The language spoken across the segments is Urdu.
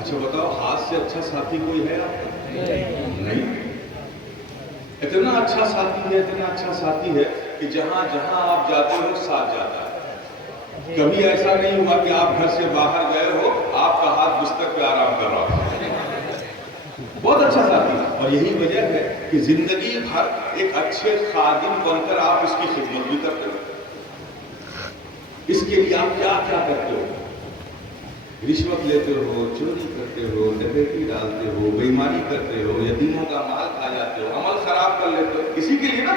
اچھا بتاؤ، ہاتھ سے اچھا ساتھی کوئی ہے آپ کا؟ نہیں۔ اتنا اچھا ساتھی ہے، اتنا اچھا ساتھی ہے کہ جہاں جہاں آپ جاتے ہو ساتھ جاتا ہے۔ کبھی ایسا نہیں ہوا کہ آپ گھر سے باہر گئے ہو، آپ کا ہاتھ بستر پہ آرام کر رہا ہو۔ بہت اچھا ساتھی ہے، اور یہی وجہ ہے کہ زندگی بھر ایک اچھے خادم بن کر آپ اس کی خدمت بھی کرتے ہو۔ اس کے لیے آپ کیا کیا کرتے ہو؟ رشوت لیتے ہو، چوری کرتے ہو، ڈکیتی ڈالتے ہو، بےایمانی کرتے ہو، یتیموں کا مال کھا جاتے ہو، عمل خراب کر لیتے ہو، اسی کے لیے نا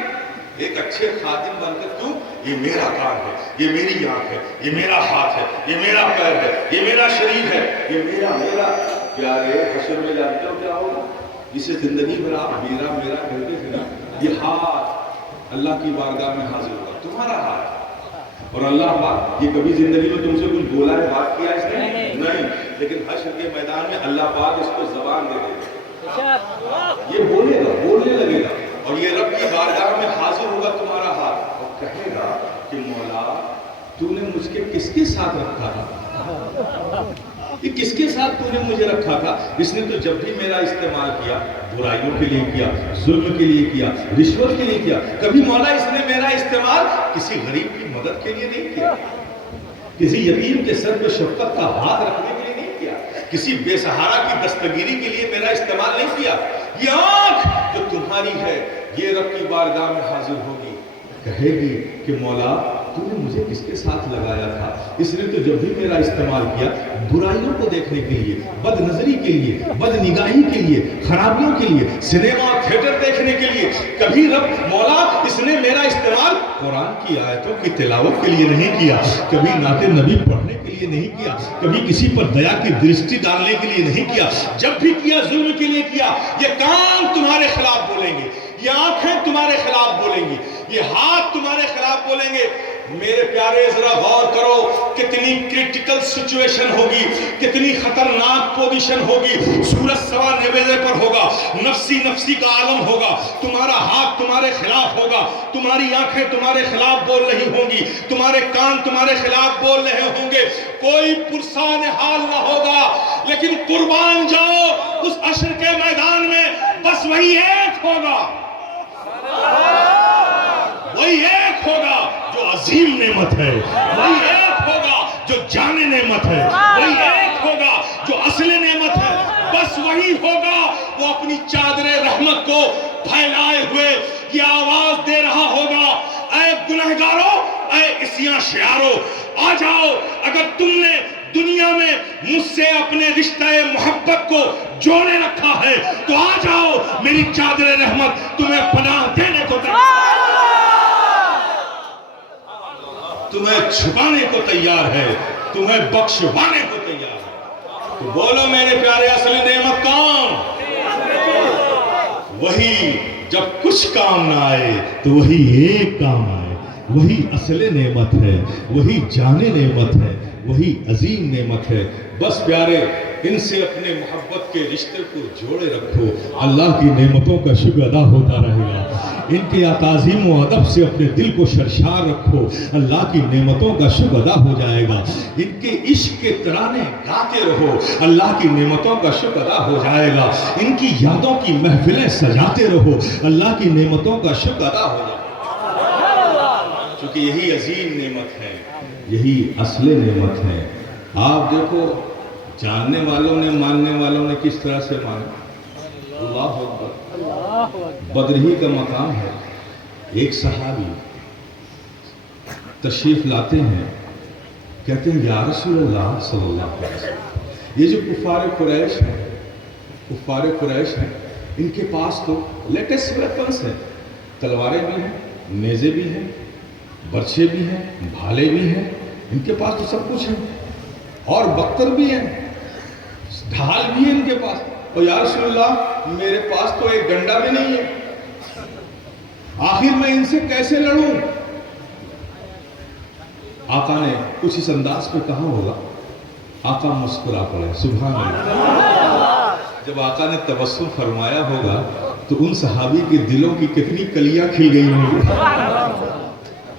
ایک اچھے خادم بن کر۔ کیوں؟ یہ میرا کام ہے، یہ میری آنکھ ہے، یہ میرا ہاتھ ہے، یہ میرا پیر ہے، یہ میرا شریر ہے، یہ میرا پیارے حشر میں جانتے ہو کیا ہوگا؟ جسے زندگی بھر آپ میرا کہتے تھے نا، یہ ہاتھ اللہ کی بارگاہ میں حاضر ہوگا، تمہارا ہاتھ۔ اور اللہ پاک یہ کبھی زندگی میں تم سے کچھ بولا ہے، بات کیا اس نے؟ نہیں، لیکن حشر کے میدان میں اللہ پاک اس کو زبان دے دے گا، یہ بولے گا، بولنے لگے گا، اور یہ رب کی بارگاہ میں حاضر ہوگا تمہارا ہاتھ، اور کہے گا کہ مولا تو نے مجھ کے کس کے ساتھ رکھا تھا؟ یہ کس کے ساتھ تو نے مجھے رکھا تھا؟ اس نے تو جب بھی میرا استعمال کیا، برائیوں کے لیے کیا، ظلم کے لیے کیا، رشوت کے لیے کیا، کبھی مولا اس نے میرا استعمال کسی غریب کی مدد کے لیے نہیں کیا، کسی یتیم کے سر پہ شفقت کا ہاتھ رکھنے کے لیے نہیں کیا، کسی بے سہارا کی دستگیری کے لیے میرا استعمال نہیں کیا۔ یہ آنکھ جو تمہاری ہے، یہ رب کی بارگاہ میں حاضر ہوگی، کہے گی کہ مولا تو نے مجھے کس کے ساتھ لگایا تھا؟ اس نے تو جب بھی میرا استعمال کیا، برائیوں کو دیکھنے کے لیے، بد نظری کے لیے، بد نگاہی کے لیے، خرابیوں کے لیے، سنیما تھیٹر دیکھنے کے لیے، کبھی رب مولا اس نے میرا استعمال قرآن کی آیتوں کی تلاوت کے لیے نہیں کیا، کبھی نعت نبی پڑھنے کے لیے نہیں کیا، کبھی کسی پر دیا کی درشٹی ڈالنے کے لیے نہیں کیا، جب بھی کیا ظلم کے لیے کیا۔ یہ کان تمہارے خلاف بولیں گے، یہ آنکھیں تمہارے خلاف بولیں گی، یہ ہاتھ تمہارے خلاف بولیں گے۔ میرے پیارے ذرا غور کرو، کتنی کرٹیکل سچویشن ہوگی، کتنی خطرناک پوزیشن ہوگی، سورج سوا نویزے پر ہوگا، نفسی کا عالم ہوگا، تمہارا ہاتھ تمہارے خلاف ہوگا، تمہاری آنکھیں تمہارے خلاف بول رہی ہوں گی، تمہارے کان تمہارے خلاف بول رہے ہوں گے، کوئی پرسان حال نہ ہوگا، لیکن قربان جاؤ اس حشر کے میدان میں بس وہی ایک ہوگا، وہی ایک ہوگا جو عظیم نعمت ہے، وہی ایک ہوگا جو جان نعمت ہے، وہی ایک ہوگا جو اصل نعمت ہے، بس وہی ہوگا۔ وہ اپنی چادر رحمت کو پھیلائے ہوئے یہ آواز دے رہا ہوگا، اے گنہگارو، اے عصیاں شیارو، آ جاؤ، اگر تم نے دنیا میں مجھ سے اپنے رشتہ محبت کو جوڑے رکھا ہے تو آ جاؤ، میری چادر رحمت تمہیں پناہ دینے کو تمہیں چھپانے کو تیار ہے، تمہیں بخشوانے کو تیار ہے۔ تو بولو میرے پیارے، اصل نعمت کون؟ وہی جب کچھ کام نہ آئے تو وہی ایک کام آئے، وہی اصل نعمت ہے، وہی جان نعمت ہے، وہی عظیم نعمت ہے۔ بس پیارے، ان سے اپنے محبت کے رشتے کو جوڑے رکھو، اللہ کی نعمتوں کا شکر ادا ہوتا رہے گا۔ ان کے تعظیم و ادب سے اپنے دل کو سرشار رکھو، اللہ کی نعمتوں کا شکر ادا ہو جائے گا۔ ان کے عشق کے ترانے گاتے رہو، اللہ کی نعمتوں کا شکر ادا ہو جائے گا۔ ان کی یادوں کی محفلیں سجاتے رہو، اللہ کی نعمتوں کا شکر ادا ہو جائے گا، کیونکہ یہی عظیم نعمت ہے، یہی اصل نعمت ہے۔ آپ دیکھو، جاننے والوں نے، ماننے والوں نے کس طرح سے مانا۔ اللہ اکبر، بدر ہی کا مقام ہے۔ ایک صحابی تشریف لاتے ہیں، کہتے ہیں یا رسول اللہ صلی اللہ علیہ وسلم، یہ جو کفار قریش ہیں، ان کے پاس تو لیٹسٹ ویپنس ہیں، تلواریں بھی ہیں، نیزے بھی ہیں، برچھے بھی ہیں، بھالے بھی ہیں، ان کے پاس تو سب کچھ ہے، اور بختر بھی ہیں، ڈھال بھی ہے ان کے پاس۔ اور یا رسول اللہ میرے پاس تو ایک ڈنڈا بھی نہیں ہے، آخر میں ان سے کیسے لڑوں؟ آقا نے کچھ اس انداز پہ کہا ہوگا، آقا مسکرا پڑے، سبحان اللہ۔ جب آقا نے تبسم فرمایا ہوگا تو ان صحابی کے دلوں کی کتنی کلیاں کھل گئی ہوں گی۔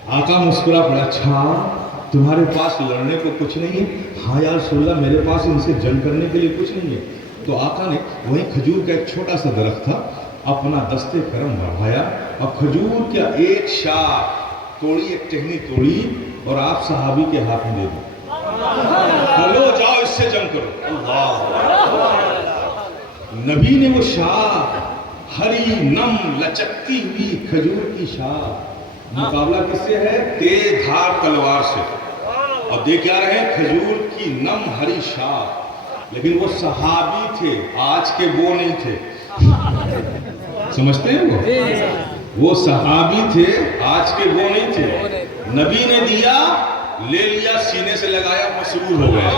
آقا مسکرا پڑا، اچھا تمہارے پاس لڑنے کو کچھ نہیں ہے؟ ہاں یا رسول اللہ میرے پاس ان سے جنگ کرنے کے لیے کچھ نہیں ہے. تو آقا نے وہیں کھجور کا ایک چھوٹا سا درخت تھا, اپنا دستے کرم بڑھایا اور کھجور کا ایک شاخ توڑی, ایک ٹہنی توڑی اور آپ صحابی کے ہاتھ میں دے دی. چلو جاؤ اس سے جنگ کرو. اللہ, نبی نے وہ شاخ, ہری نم لچکتی ہوئی کھجور کی شاخ, مقابلہ کس سے ہے؟ تیز دھار تلوار سے. اور دیکھ کیا رہے ہیں؟ کھجور کی نم ہری شاخ. لیکن وہ صحابی تھے, آج کے وہ نہیں تھے. سمجھتے ہیں وہ صحابی تھے, آج کے وہ نہیں تھے. نبی نے دیا, لے لیا, سینے سے لگایا, مسرور ہو گیا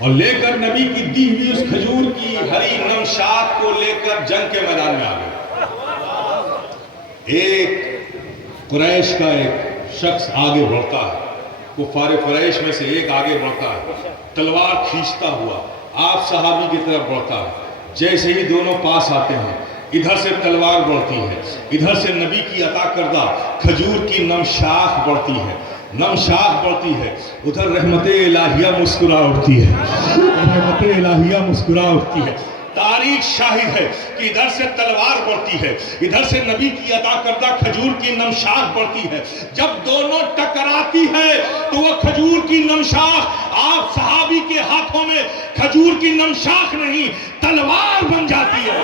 اور لے کر نبی کی دی ہوئی اس کھجور کی ہری نم شاخ کو لے کر جنگ کے میدان میں آ گئے. ایک قریش کا ایک شخص آگے بڑھتا ہے, کفار قریش میں سے ایک آگے بڑھتا ہے, تلوار کھینچتا ہوا آپ صحابی کی طرف بڑھتا ہے. جیسے ہی دونوں پاس آتے ہیں, ادھر سے تلوار بڑھتی ہے, ادھر سے نبی کی عطا کردہ کھجور کی نم شاخ بڑھتی ہے, نم شاخ بڑھتی ہے. ادھر رحمت الہیہ مسکرا اٹھتی ہے, رحمت الہیہ مسکرا اٹھتی ہے. تاریخ شاہد ہے کہ ادھر سے تلوار بڑھتی ہے, ادھر سے نبی کی عطا کردہ کھجور کی نم شاخ بڑھتی ہے. جب دونوں ٹکراتی ہے تو وہ کھجور کی نم شاخ آپ صحابی کے ہاتھوں میں کھجور کی نم شاخ نہیں, تلوار بن جاتی ہے.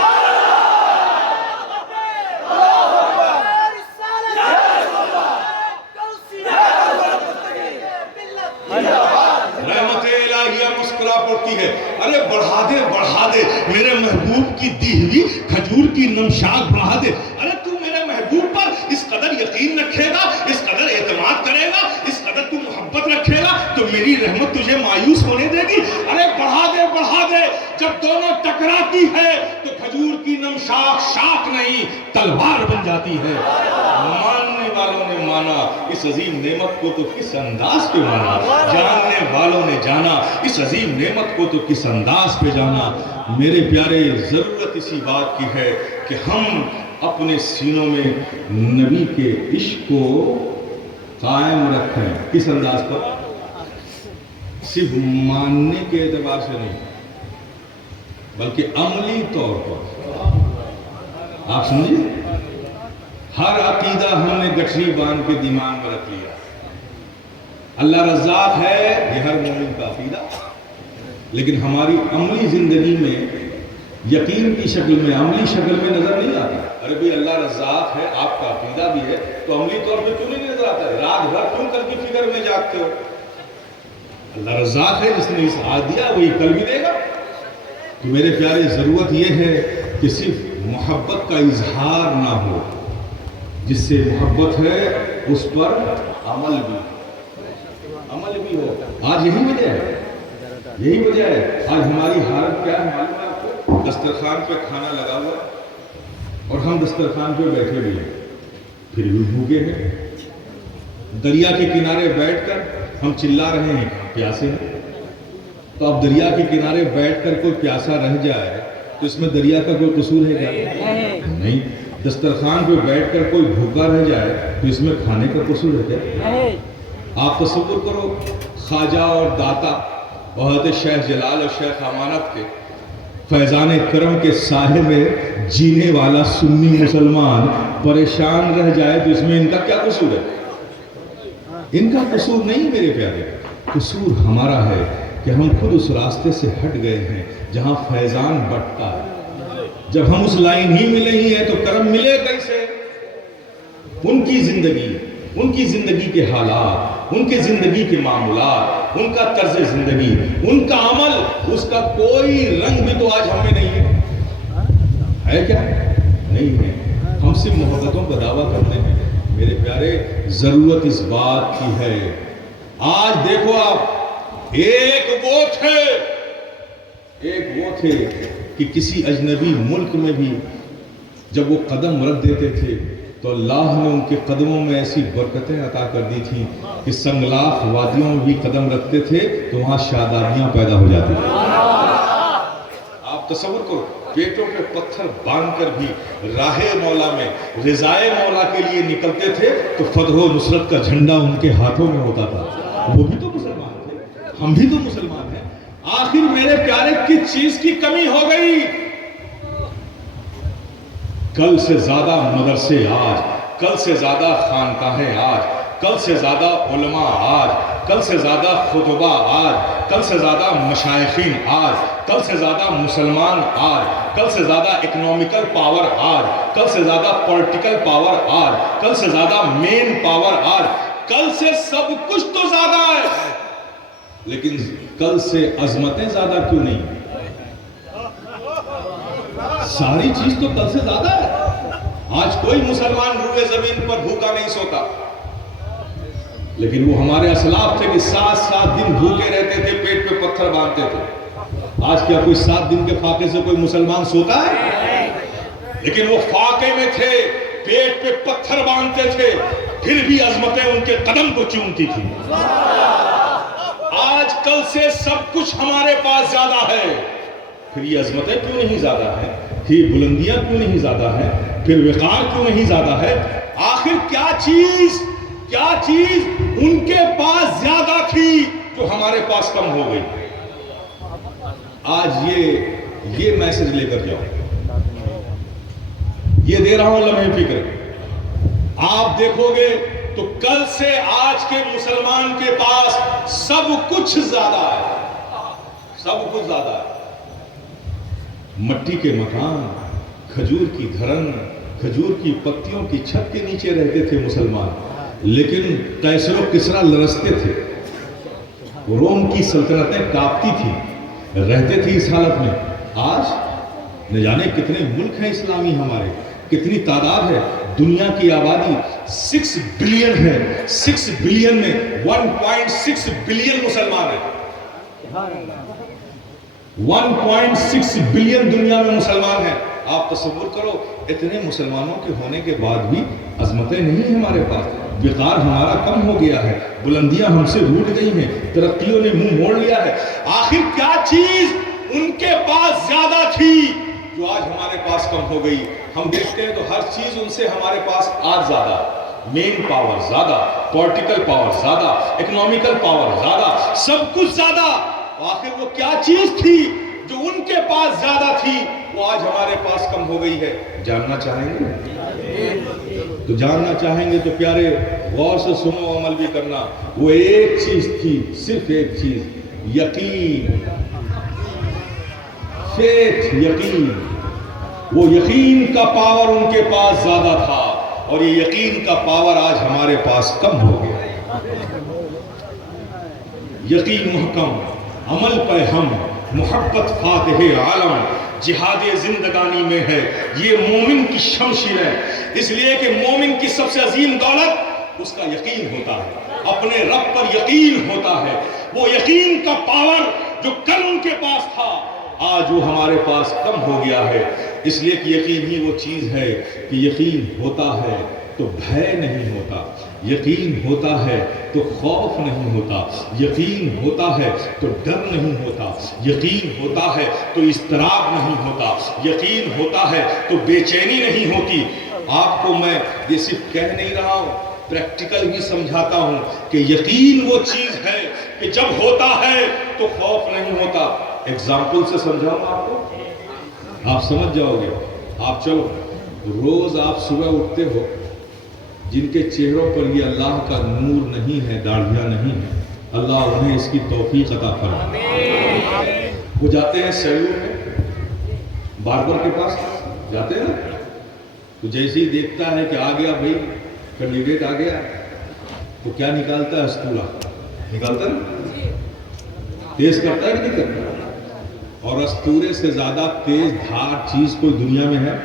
رحمت الہیہ مسکرا پڑتی ہے, ارے بڑھا دے بڑھا دے, میرے محبوب کی دی ہوئی کھجور کی نم شاخ بڑھا دے. ارے تو میرے محبوب پر اس قدر یقین رکھے گا, اس قدر اعتماد کرے گا, اس قدر تو محبت رکھے گا تو میری رحمت تجھے مایوس ہونے دے گی؟ ارے بڑھا دے بڑھا دے. جب دونوں ٹکراتی ہے تو کھجور کی نم شاخ شاخ نہیں, تلوار بن جاتی ہے. ماننے والوں نے مانا اس عظیم نعمت کو تو کس انداز پہ مانا, جاننے والوں نے جانا اس عظیم نعمت کو تو کس انداز پہ جانا. میرے پیارے, ضرورت اسی بات کی ہے کہ ہم اپنے سینوں میں نبی کے عشق کو قائم رکھیں. کس انداز پر؟ صرف ماننے کے اعتبار سے نہیں, بلکہ عملی طور پر. آپ سمجھیں, ہر عقیدہ ہم نے گٹھری باندھ کے دماغ میں رکھ لیا. اللہ رزاق ہے یہ ہر مومن کا عقیدہ, لیکن ہماری عملی زندگی میں یقین کی شکل میں, عملی شکل میں نظر نہیں آتا. ارے بھی اللہ رزاق ہے, آپ کا عقیدہ بھی ہے, تو عملی طور پہ کیوں نہیں نظر آتا ہے؟ رات بھر کیوں کل کی فکر میں جاگتے ہو؟ اللہ رزاق ہے, جس نے اس آج دیا وہی کل بھی دے گا. تو میرے پیارے, ضرورت یہ ہے کہ صرف محبت کا اظہار نہ ہو, جس سے محبت ہے اس پر عمل بھی ہو. آج یہی وجہ ہے, یہی وجہ ہے آج ہماری حالت کیا ہے معلوم ہے آپ کو؟ دسترخوان پہ کھانا لگا ہوا اور ہم دسترخوان پہ بیٹھے بھی ہیں, پھر بھی بھوکے ہیں. دریا کے کنارے بیٹھ کر ہم چلا رہے ہیں پیاسے ہیں. تو اب دریا کے کنارے بیٹھ کر کوئی پیاسا رہ جائے تو اس میں دریا کا کوئی قصور ہے کیا؟ نہیں. دسترخوان پہ بیٹھ کر کوئی بھوکا رہ جائے تو اس میں کھانے کا قصور ہے کیا؟ آپ تصور کرو, خواجہ اور داتا حضرت شیخ جلال اور شیخ امانت کے فیضان کرم کے سائے میں جینے والا سنی مسلمان پریشان رہ جائے تو اس میں ان کا کیا قصور ہے؟ ان کا قصور نہیں میرے پیارے, قصور ہمارا ہے کہ ہم خود اس راستے سے ہٹ گئے ہیں جہاں فیضان بٹتا ہے. جب ہم اس لائن ہی میں نہیں ہیں تو کرم ملے کیسے؟ ان کی زندگی کے حالات, ان کی زندگی کے معاملات, ان کا طرز زندگی, ان کا عمل, اس کا کوئی رنگ بھی تو آج ہم میں نہیں ہے کیا؟ نہیں ہے. ہم صرف محبتوں کا دعویٰ کرتے ہیں. میرے پیارے, ضرورت اس بات کی ہے. آج دیکھو آپ, ایک وہ تھے کہ کسی اجنبی ملک میں بھی جب وہ قدم رکھ دیتے تھے تو اللہ نے ان کے قدموں میں ایسی برکتیں عطا کر دی تھیں کہ سنگلاخ وادیوں میں بھی قدم رکھتے تھے تو وہاں شادابیاں پیدا ہو جاتی تھیں. آپ تصور کرو, پیٹوں پہ پتھر باندھ کر بھی راہ مولا میں رضائے مولا کے لیے نکلتے تھے تو فتح و نصرت کا جھنڈا ان کے ہاتھوں میں ہوتا تھا. وہ بھی تو ہم بھی تو مسلمان ہیں. آخر میرے پیارے کس چیز کی کمی ہو گئی؟ کل سے زیادہ مدرسے آج، کل سے زیادہ خانقاہیں آج، کل سے زیادہ علماء آج، کل سے زیادہ خطبہ آج، کل سے زیادہ مشائخین آج، کل سے زیادہ مسلمان آج، کل سے زیادہ اکنومیکل پاور آج، کل سے زیادہ پولیٹیکل پاور آج، کل سے زیادہ مین پاور آج. کل سے سب کچھ تو زیادہ ہے، لیکن کل سے عظمتیں زیادہ کیوں نہیں؟ ساری چیز تو کل سے زیادہ ہے. آج کوئی مسلمان روئے زمین پر بھوکا نہیں سوتا، لیکن وہ ہمارے اسلاف تھے کہ 7 دن بھوکے رہتے تھے، پیٹ پہ پتھر باندھتے تھے. آج کیا کوئی 7 دن کے فاقے سے کوئی مسلمان سوتا ہے؟ لیکن وہ فاقے میں تھے، پیٹ پہ پتھر باندھتے تھے، پھر بھی عظمتیں ان کے قدم کو چومتی تھی. آج کل سے سب کچھ ہمارے پاس زیادہ ہے، پھر یہ عظمتیں کیوں نہیں زیادہ ہیں؟ یہ بلندیاں کیوں نہیں زیادہ ہیں؟ پھر وقار کیوں نہیں زیادہ ہے؟ آخر کیا چیز ان کے پاس زیادہ تھی جو ہمارے پاس کم ہو گئی؟ آج یہ میسج لے کر جاؤ، یہ دے رہا ہوں لمحے فکر. آپ دیکھو گے تو کل سے آج کے مسلمان کے پاس سب کچھ زیادہ ہے، سب کچھ زیادہ ہے. مٹی کے مکان، کھجور کی دھرن، کھجور کی پتیوں کی چھت کے نیچے رہتے تھے مسلمان، لیکن قیصر و کسریٰ لرزتے تھے، روم کی سلطنتیں کانپتی تھی، رہتے تھے اس حالت میں. آج نہ جانے کتنے ملک ہیں اسلامی ہمارے، کتنی تعداد ہے. دنیا کی آبادی 6 بلین ہے، 6 بلین میں 1.6 بلین مسلمان ہیں. 1.6 بلین دنیا میں مسلمان ہیں. آپ تصور کرو، اتنے مسلمانوں کے ہونے کے بعد بھی عظمتیں نہیں ہمارے پاس. وقار ہمارا کم ہو گیا ہے، بلندیاں ہم سے روٹ گئی ہیں، ترقیوں نے منہ موڑ لیا ہے. آخر کیا چیز ان کے پاس زیادہ تھی جو آج ہمارے پاس کم ہو گئی؟ ہم دیکھتے ہیں تو ہر چیز ان سے ہمارے پاس آج زیادہ، مین پاور زیادہ، پولیٹیکل پاور زیادہ، اکنومیکل پاور زیادہ، سب کچھ زیادہ. آخر وہ کیا چیز تھی جو ان کے پاس زیادہ تھی وہ آج ہمارے پاس کم ہو گئی ہے؟ جاننا چاہیں گے؟ تو جاننا چاہیں گے تو پیارے غور سے سنو، عمل بھی کرنا. وہ ایک چیز تھی، صرف ایک چیز، یقین. فیتھ، یقین. وہ یقین کا پاور ان کے پاس زیادہ تھا، اور یہ یقین کا پاور آج ہمارے پاس کم ہو گیا. یقین محکم، عمل پہ ہم، محبت فاتح عالم، جہاد زندگانی میں ہے. یہ مومن کی شمشیر ہے، اس لیے کہ مومن کی سب سے عظیم دولت اس کا یقین ہوتا ہے، اپنے رب پر یقین ہوتا ہے. وہ یقین کا پاور جو کل ان کے پاس تھا آج وہ ہمارے پاس کم ہو گیا ہے. اس لیے کہ یقین ہی وہ چیز ہے کہ یقین ہوتا ہے تو بھے نہیں ہوتا، یقین ہوتا ہے تو خوف نہیں ہوتا، یقین ہوتا ہے تو ڈر نہیں ہوتا، یقین ہوتا ہے تو اضطراب نہیں ہوتا، یقین ہوتا ہے تو بے چینی نہیں ہوتی. آپ کو میں یہ صرف کہہ نہیں رہا ہوں، پریکٹیکل بھی سمجھاتا ہوں کہ یقین وہ چیز ہے کہ جب ہوتا ہے تو خوف نہیں ہوتا. ایگزامپل سے سمجھاؤں آپ کو، آپ سمجھ جاؤ گے. آپ چلو، روز آپ صبح اٹھتے ہو، جن کے چہروں پر یہ اللہ کا نور نہیں ہے، داڑھیاں نہیں ہیں، اللہ انہیں اس کی توفیق عطا فرمائے. وہ جاتے ہیں سیلون میں، باربر کے پاس جاتے ہیں نا، تو جیسے ہی دیکھتا ہے کہ آ گیا بھائی کینڈیڈیٹ آ گیا، تو کیا نکالتا ہے؟ استورا نکالتا ہے نا، تیز کرتا ہے کہ نہیں کرتا؟ اور استورے سے زیادہ تیز دھار چیز کوئی دنیا میں ہے؟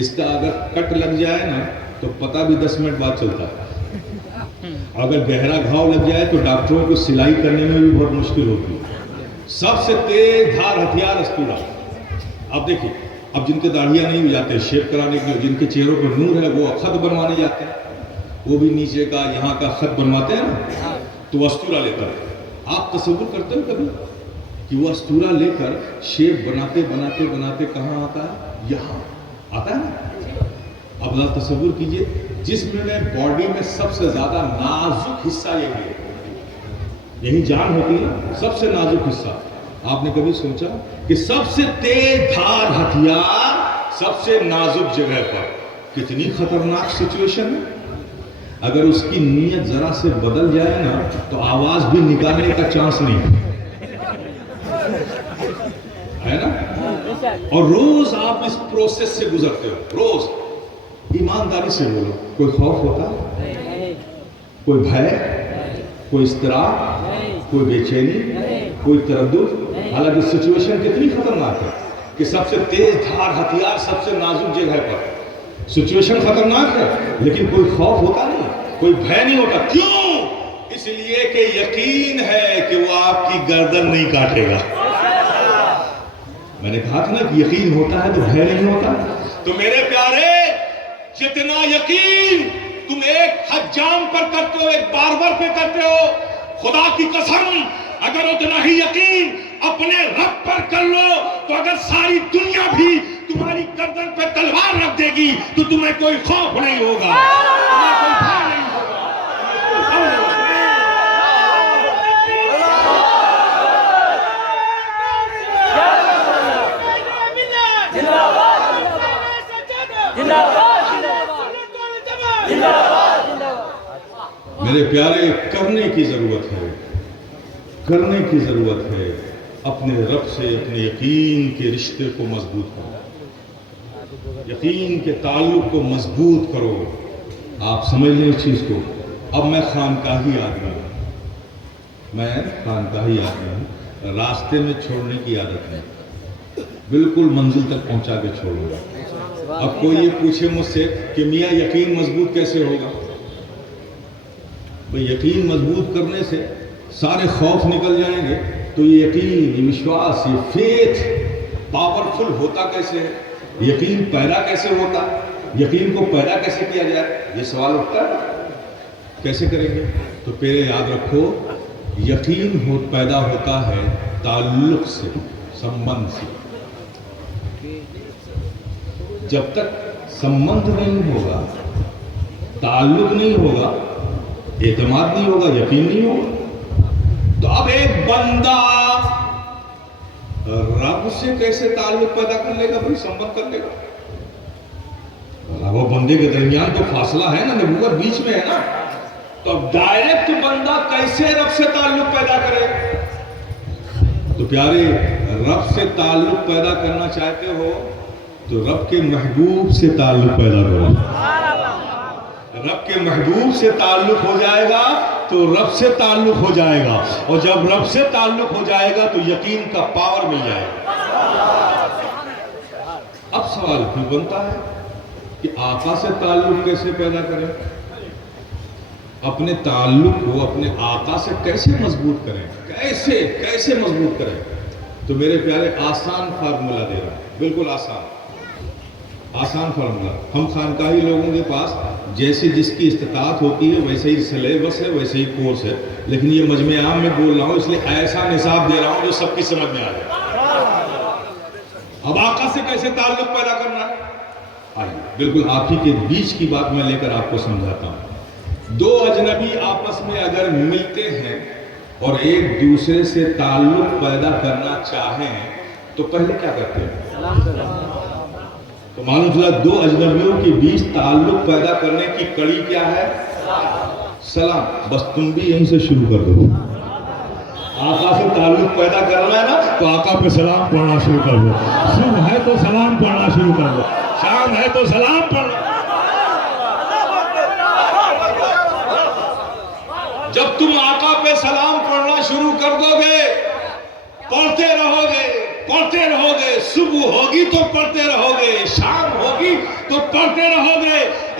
اس کا اگر کٹ لگ جائے نا تو پتہ بھی 10 منٹ بعد چلتا ہے. اگر گہرا گھاؤ لگ جائے تو ڈاکٹروں کو سلائی کرنے میں بھی بہت مشکل ہوتی ہے. سب سے تیز دھار ہتھیار استورا. اب دیکھیں، اب جن کے داڑھیاں نہیں ہو جاتے شیپ کرانے کے لیے، جن کے چہروں پر نور ہے وہ خط بنوانے جاتے ہیں، وہ بھی نیچے کا یہاں کا خط بنواتے ہیں نا، تو وہ استورا لیتا ہے. آپ تصور کرتے ہو کبھی کہ وہ استورا لے کر شیپ بناتے بناتے بناتے کہاں آتا ہے؟ یہاں آتا ہے نا. اب ذرا تصور کیجئے، جسم میں باڈی میں سب سے زیادہ نازک حصہ یہ ہے، یہی جان ہوتی ہے سب سے نازک حصہ. آپ نے کبھی سوچا کہ سب سے تیز دھار ہتھیار سب سے نازک جگہ پر؟ کتنی خطرناک سچویشن ہے. اگر اس کی نیت ذرا سے بدل جائے نا تو آواز بھی نکالنے کا چانس نہیں ہے نا. اور روز آپ اس پروسیس سے گزرتے ہو. روز ایمانداری سے بولو. کوئی خوف ہوتا ہے؟ کوئی بھے؟ کوئی اضطراب؟ کوئی بے چینی؟ کوئی تردد؟ حالانکہ سچویشن کتنی خطرناک ہے کہ سب سے تیز دھار ہتھیار سب سے نازک جگہ پر. سچویشن خطرناک ہے لیکن کوئی خوف ہوتا نہیں, کوئی بھے نہیں ہوتا. کیوں؟ اس لیے کہ یقین ہے کہ وہ آپ کی گردن نہیں کاٹے گا. میں نے کہا تھا نا کہ یقین ہوتا ہے تو بھے نہیں ہوتا. تو میرے پیارے, جتنا یقین تم ایک حجام پر کرتے ہو, ایک باربر پہ کرتے ہو, خدا کی قسم اگر اتنا ہی یقین اپنے رب پر کر لو تو اگر ساری دنیا بھی تمہاری گردن پہ تلوار رکھ دے گی تو تمہیں کوئی خوف نہیں ہوگا, تمہیں کوئی بھے نہیں ہوگا. میرے پیارے, کرنے کی ضرورت ہے, کرنے کی ضرورت ہے. اپنے رب سے اپنے یقین کے رشتے کو مضبوط کرو, یقین کے تعلق کو مضبوط کرو. آپ سمجھ لیں اس چیز کو. اب میں خانقاہی آدمی ہوں, میں خانقاہی آدمی ہوں. راستے میں چھوڑنے کی عادت ہے, بالکل منزل تک پہنچا کے چھوڑوں گا. اب کوئی یہ پوچھے مجھ سے کہ میاں یقین مضبوط کیسے ہوگا؟ بھئی یقین مضبوط کرنے سے سارے خوف نکل جائیں گے. تو یہ یقین, یہ وشواس, یہ فیتھ پاورفل ہوتا کیسے ہے؟ یقین پیدا کیسے ہوتا؟ یقین کو پیدا کیسے کیا جائے؟ یہ سوال اٹھتا ہے. کیسے کریں گے؟ تو پہلے یاد رکھو, یقین پیدا ہوتا ہے تعلق سے, سمبند سے. جب تک سمبند نہیں ہوگا, تعلق نہیں ہوگا, اعتماد نہیں ہوگا, یقین نہیں ہوگا. تو اب ایک بندہ رب سے کیسے تعلق پیدا کر لے گا بھائی, سمبند کر لے گا؟ رب و بندے کے درمیان تو فاصلہ ہے نا, نبوت بیچ میں ہے نا. تو اب ڈائریکٹ بندہ کیسے رب سے تعلق پیدا کرے؟ تو پیارے, رب سے تعلق پیدا کرنا چاہتے ہو تو رب کے محبوب سے تعلق پیدا کرو. رب کے محبوب سے تعلق ہو جائے گا تو رب سے تعلق ہو جائے گا, اور جب رب سے تعلق ہو جائے گا تو یقین کا پاور مل جائے گا. اب سوال پھر بنتا ہے کہ آقا سے تعلق کیسے پیدا کریں؟ اپنے تعلق کو اپنے آقا سے کیسے مضبوط کریں؟ کیسے مضبوط کریں؟ تو میرے پیارے, آسان فارمولا دے رہا ہوں, بالکل آسان فارمولا. ہم خانقاہی لوگوں کے پاس جیسے جس کی استطاعت ہوتی ہے ویسے ہی سلیبس ہے, ویسے ہی کورس ہے, لیکن یہ مجمع عام میں بول رہا ہوں اس لیے ایسا نصاب دے رہا ہوں جو سب کی سمجھ میں آ جائے. اب آقا سے کیسے تعلق پیدا کرنا ہے؟ آئیے, بالکل آپ ہی کے بیچ کی بات میں لے کر آپ کو سمجھاتا ہوں. دو اجنبی آپس میں اگر ملتے ہیں اور ایک دوسرے سے تعلق پیدا کرنا چاہیں تو پہلے کیا کرتے ہیں؟ تو معلوم چلا دو اجنبیوں کے بیچ تعلق پیدا کرنے کی کڑی کیا ہے؟ سلام. بس تم بھی یہیں سے شروع کر دو. آقا سے تعلق پیدا کرنا ہے نا تو آقا پہ سلام پڑھنا شروع کر دو. صبح ہے تو سلام پڑھنا شروع کر دو, شام ہے تو سلام پڑھنا. جب تم آقا پہ سلام پڑھنا شروع کر دو گے, پڑھتے رہو گے, صبح ہوگی تو پڑھتے رہو گے, شام ہوگی تو پڑھتے رہو گے,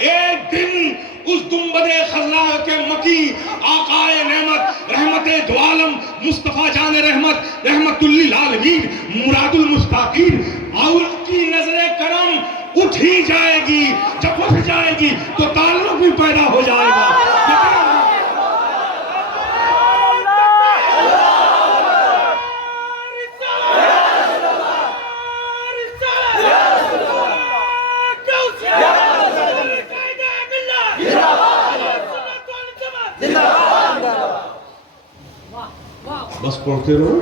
ایک دن اس گنبد خضراء کے مکی آقائے نعمت رحمت دو عالم مصطفیٰ جان رحمت رحمت للعالمین مراد المشتاقین اور کی نظر کرم اٹھ ہی جائے گی. جب اٹھ جائے گی تو تعلق بھی پیدا ہو جائے گا. پڑھتے رہو،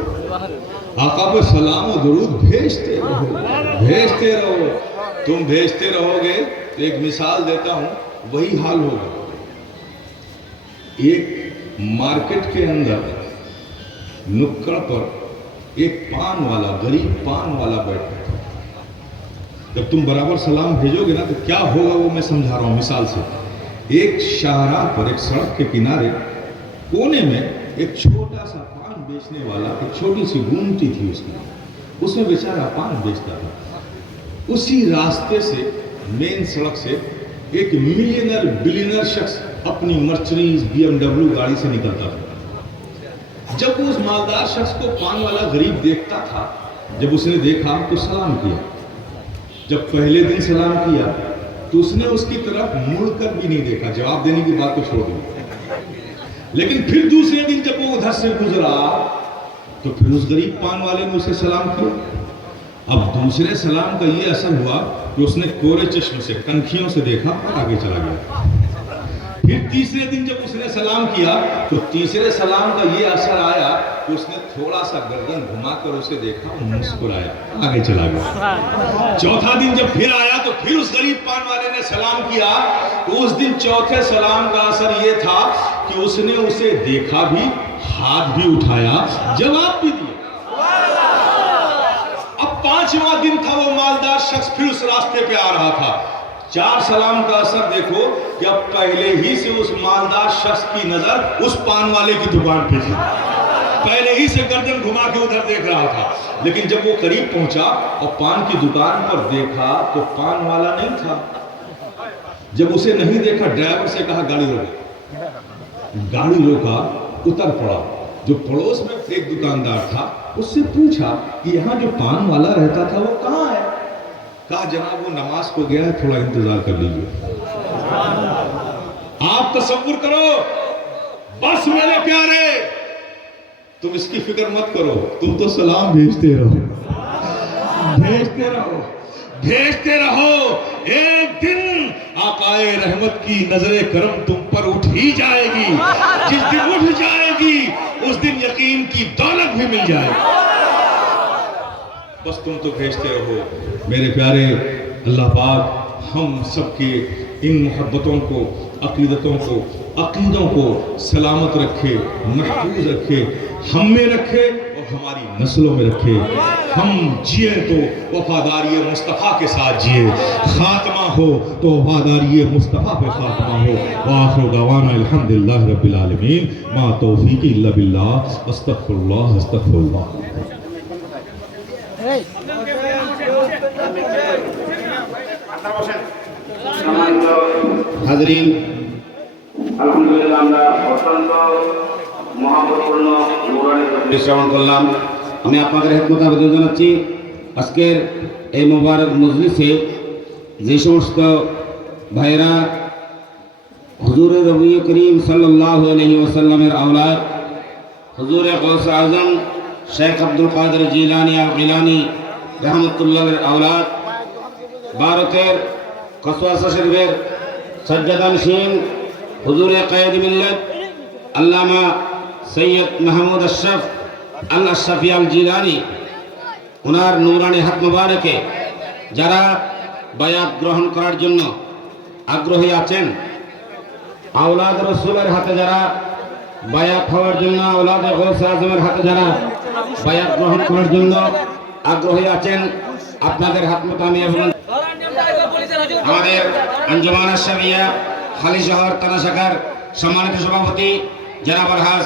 آقا پہ سلام و درود بھیجتے رہو. تم بھیجتے رہو گے تو ایک مثال دیتا ہوں، وہی حال ہوگا. ایک مارکیٹ کے اندر نکڑ پر ایک پان والا، غریب پان والا بیٹھا تھا. جب تم برابر سلام بھیجو گے نا تو کیا ہوگا وہ میں سمجھا رہا ہوں مثال سے. ایک شاہراہ پر، ایک سڑک کے کنارے کونے میں ایک چھوٹا سا پان بیچنے والا، ایک چھوٹی سی گھومتی تھی اس میں بیچارہ پان بیچتا تھا. اسی راستے سے، مین سڑک سے، ایک ملینر بلینر شخص اپنی مرسڈیز BMW گاڑی سے نکلتا تھا. جب اس مالدار شخص کو پان والا غریب دیکھتا تھا، جب اس نے دیکھا تو سلام کیا. جب پہلے دن سلام کیا تو اس نے اس کی طرف مڑ کر بھی نہیں دیکھا، جواب دینے کی بات تو چھوڑ دی. لیکن پھر دوسرے دن جب وہ ادھر سے گزرا تو پھر اس غریب پان والے نے اسے سلام کیا. اب دوسرے سلام کا یہ اثر ہوا کہ اس نے کورے چشم سے، کنکھیوں سے دیکھا اور آگے چلا گیا. پھر تیسرے دن جب اس نے سلام کیا تو تیسرے سلام کا یہ اثر آیا کہ اس نے تھوڑا سا گردن گھما کر اسے دیکھا اور مسکرایا، آگے چلا گیا. چوتھا دن جب پھر آیا تو پھر اس غریب پان والے نے سلام کیا تو اس دن چوتھے سلام کا اثر یہ تھا کہ اس نے اسے دیکھا بھی، ہاتھ بھی اٹھایا، جواب بھی دیا. اب پانچواں دن تھا، وہ مالدار شخص پھر اس راستے پہ آ رہا تھا. 4 سلام کا اثر دیکھو کہ اب پہلے ہی سے اس مالدار شخص کی نظر اس پان والے کی دکان پہ تھی. پہلے ہی سے گردن گھما کے ادھر دیکھ رہا تھا. لیکن جب وہ قریب پہنچا اور پان کی دکان پر دیکھا تو پان والا نہیں تھا. جب اسے نہیں دیکھا ڈرائیور سے کہا گاڑی روکو. گاڑی روکا، اتر پڑا. جو پڑوس میں ایک دکاندار تھا اس سے پوچھا کہ یہاں جو پان والا رہتا تھا وہ کہاں ہے؟ کہا جناب وہ نماز کو گیا ہے، تھوڑا انتظار کر لیجیے. آپ تصور کرو، بس میرے پیارے تم اس کی فکر مت کرو، تم تو سلام بھیجتے رہو، بھیجتے رہو، بھیجتے رہو. ایک دن آقائے رحمت کی نظر کرم تم پر اٹھ ہی جائے گی. جس دن اٹھ جائے گی اس دن یقین کی دولت بھی مل جائے گی. بس تم تو بھیجتے رہو. میرے پیارے، اللہ پاک ہم سب کے ان محبتوں کو، عقیدتوں کو، عقیدوں کو سلامت رکھے، محفوظ رکھے، ہم میں رکھے اور ہماری نسلوں میں رکھے. ہم جیے تو وفاداری مصطفیٰ کے ساتھ جیے، خاتمہ ہو تو وفاداری مصطفیٰ پہ خاتمہ ہو. وآخر دعوانا الحمدللہ رب العالمین، ما توفیقی الا باللہ، استغفر اللہ استغفر اللہ. হাজরিন, আলহামদুলিল্লাহ আমরা অত্যন্ত মহাপূর্ণ শ্রবণ করলাম. আমি আপনাদের হিদমতে আবেদন জানাচ্ছি আজকের এই মোবারক মজলিসে যে সমস্ত ভাইরা হুজুরে নবী করিম সাল্লাল্লাহু আলাইহি ওয়াসাল্লামের আওলাদ হুজুরে গৌস আজম শেখ আব্দুল কাদের জিলানী আল গিলানী রহমতুল্লাহের আওলাদ, ভারতের কসবা শরীফের সজ্জাদানশীন হুজুরে কায়েদ মিল্লাত আল্লামা সৈয়দ মাহমুদ আশরাফ আল আশরাফি আল জিলানী, ওনার নূরানি হাত মুবারকে যারা বায়াত গ্রহণ করার জন্য আগ্রহী আছেন, আওলাদ রসুলের হাতে যারা বায়াত হওয়ার জন্য, আওলাদ গৌস আজমের হাতে যারা বায়াত গ্রহণ করার জন্য আগ্রহী আছেন, আপনাদের হাত মতো আমি এবং আমাদের আঞ্জুমান আশরাফিয়া হালিশহর থানা শাখার সম্মানিত সভাপতি জনাব আলহাজ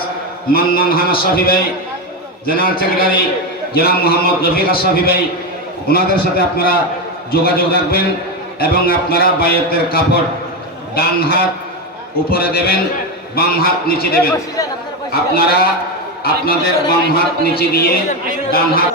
মান্নান খান আশরাফি ভাই, জেনারেল সেক্রেটারি জনাব মোহাম্মদ রফিক আশরাফি ভাই, ওনাদের সাথে আপনারা যোগাযোগ রাখবেন এবং আপনারা বায়াতের কাপড় ডান হাত উপরে দেবেন, বাম হাত নিচে দেবেন. আপনারা আপনাদের বাম হাত নিচে দিয়ে ডান হাত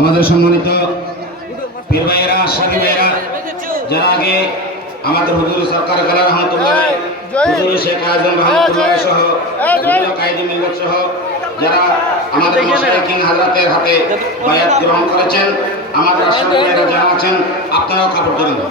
আমাদের সম্মানিত পীর ভাইয়েরা, সাথী ভাইয়েরা, যারা আগে আমাদের হুজুর সরকার গালা রহমতুল্লাহ, হুজুর শেখ আজম রহমতুল্লাহ সহ হুজুর কায়েদে মিল্লাত সহ যারা আমাদের মাশায়েখিন হাজরাতের হাতে বায়াত গ্রহণ করেছেন, আমাদের আশরাফি ভাইয়েরা যারা আছেন, আপনারাও কাপড় ধরে নিন।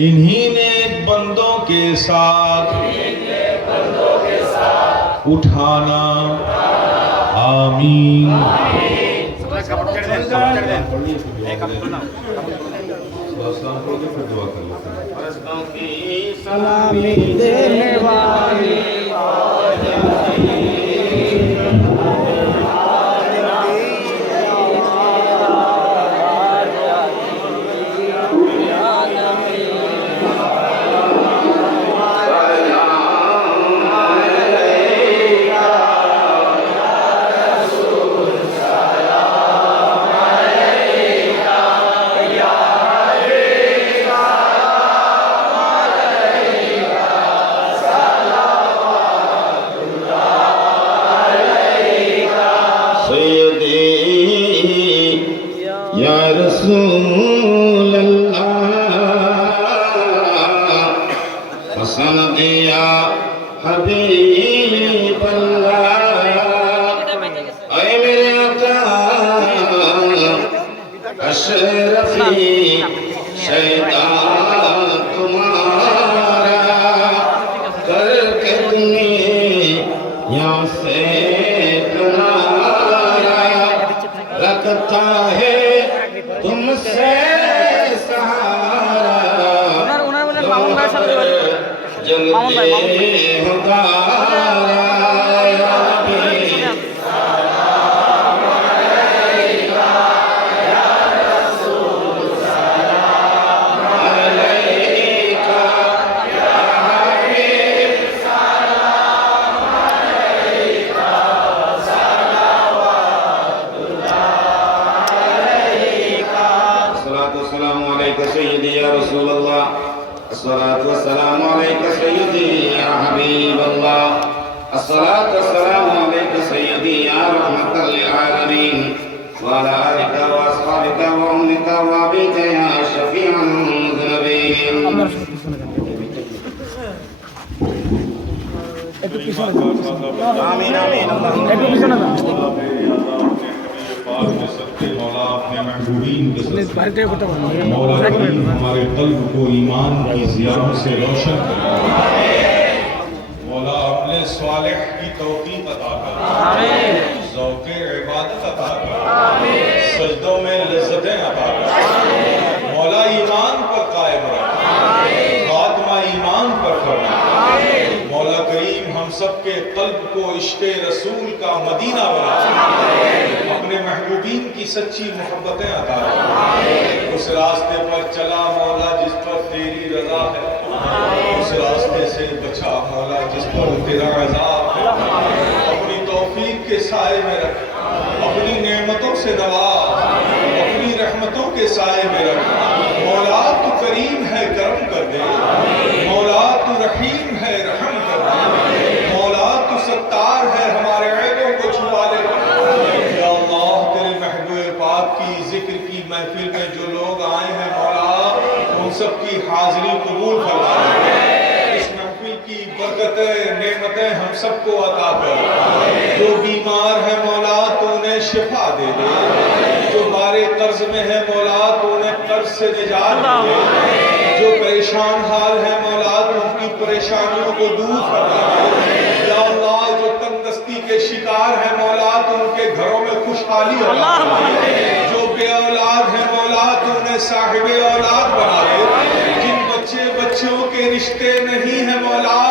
انہی نیک بندوں کے ساتھ اٹھانا، آمین۔ سلامی دینے والی یا رسول اللہ حسن دیا حبیب اللہ، اے میرے آقا اشرفی شیدا تمہارا کر کے دنیا سے کنارا رکھتا ہے تم سے سہارا، جنگ ہدارا یا نبی سيدي يا رسول الله، الصلاة والسلام عليك سيدي يا حبيب الله، الصلاة والسلام عليك سيدي يا رحمة للعالمين، وعلى آلك وأصحابك وأمك وأبيك يا شفيع المذنبين۔ آمين آمين مولا اپنے محبوبین کے ساتھ مولا کریم ہمارے قلب کو ایمان کی ضیاء سے روشن کر، مولا اپنے صالح کی توفیق عطا کر، ذوق عبادت عطا کر، سجدوں میں لذتیں عطا کر، مولا ایمان پر قائم رکھ، خاتمہ ایمان پر کرنا، مولا کریم ہم سب کے قلب کو عشق رسول کا مدینہ بنا، اپنے محبوبین کی سچی محبتیں عطا کر، اس راستے پر چلا مولا جس پر تیری رضا ہے، اس راستے سے بچا مولا جس پر تیرا عذاب ہے، اپنی توفیق کے سائے میں رکھ، اپنی نعمتوں سے نواز، اپنی رحمتوں کے سائے میں رکھ، مولا تو کریم ہے کرم کر دے، مولا تو رحیم ہے رحم کر دے، مولا تو ستار ہے ہمارے عیبوں کو چھپا لے، یا اللہ تیرے محبوب پاک کی ذکر کی محفل میں جو لوگ آئے ہیں مولا ان سب کی حاضری قبول فرما دے، اس محفل کی برکتیں نعمتیں ہم سب کو عطا کر، جو بیمار ہے مولا تو انہیں شفا دے دے، جو بارے قرض میں ہے مولا تو انہیں قرض سے نجات دے، جو پریشان حال ہے مولا تو ان کی پریشانیوں کو دور فرما دے، یا اللہ جو تنگ دستی کے شکار ہے مولا تو ان کے گھروں میں خوشحالی عطا دے، جو بے اولاد ہے مولا تو انہیں صاحب اولاد بنا دے، جن بچوں کے رشتے نہیں ہیں مولا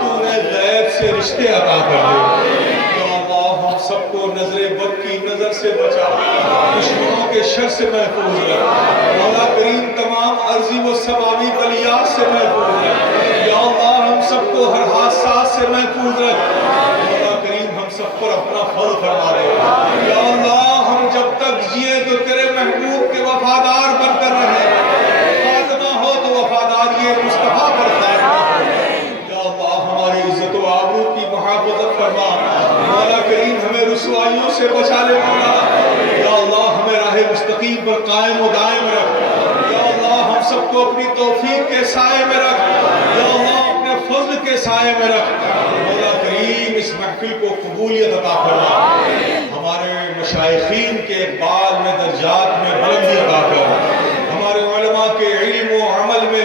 تو انہیں غیب سے رشتے عطا کر دے، یا اللہ ہم سب کو نظر بد کی نظر سے بچا، دشمنوں کے شر سے محفوظ رکھ، مولا کریم تمام عرضی و سماوی بلیات سے محفوظ رکھ، یا اللہ ہم سب کو ہر حادثات سے محفوظ رکھ، مولا کریم ہم سب پر اپنا فضل فرما دے، یا اللہ ہم جب تک جیے تو تیرے محبوب کے وفادار بن کر رہے، خاتمہ ہو تو وفادار یہ مصطفیٰ پر خیر، یا اللہ ہماری عزت و آبرو کی محافظت فرما، مولا کریم ہمیں رسوائیوں سے بچا لے مولا، یا اللہ ہمیں راہ مستقیم پر قائم و دائم رکھ، یا اللہ ہم سب کو اپنی توفیق کے سائے میں رکھ، یا اللہ اپنے فضل کے سائے میں رکھ، مولا کریم اس محفل کو قبولیت عطا فرما، ہمارے مشائخین کے اقبال میں درجات میں بلندی عطا کر، ہمارے علماء کے علم و عمل میں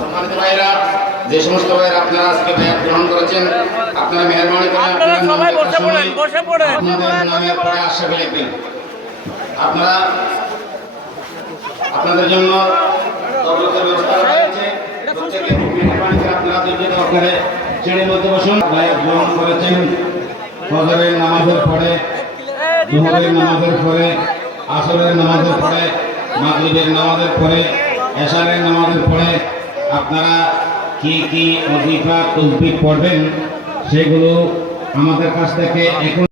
সম্মানিত ভাইরা, যে সমস্ত ভাইরা আপনারা আজকে বায়াত গ্রহণ করেছেন, আপনারা মেহরবানি করে আপনারা সবাই বসে পড়েন, বসে পড়েন। আপনাদের নামের পরে আশরাফি লিখবেন। আপনারা আপনাদের জন্য তবলকের ব্যবস্থা করা হয়েছে। প্রত্যেকে মেহরবানি করে আপনারা ধৈর্য সহকারে চেয়ারের মধ্যে বসুন। বায়াত গ্রহণ করেছেন ফজরের নামাজের পরে, জোহরের নামাজের পরে, আসরের নামাজের পরে, মাগরিবের নামাজের পরে, এশারের নামাজের পরে আপনারা কি কি ওজিফা তাসবিহ পড়বেন সেগুলো আমাদের কাছ থেকে এখন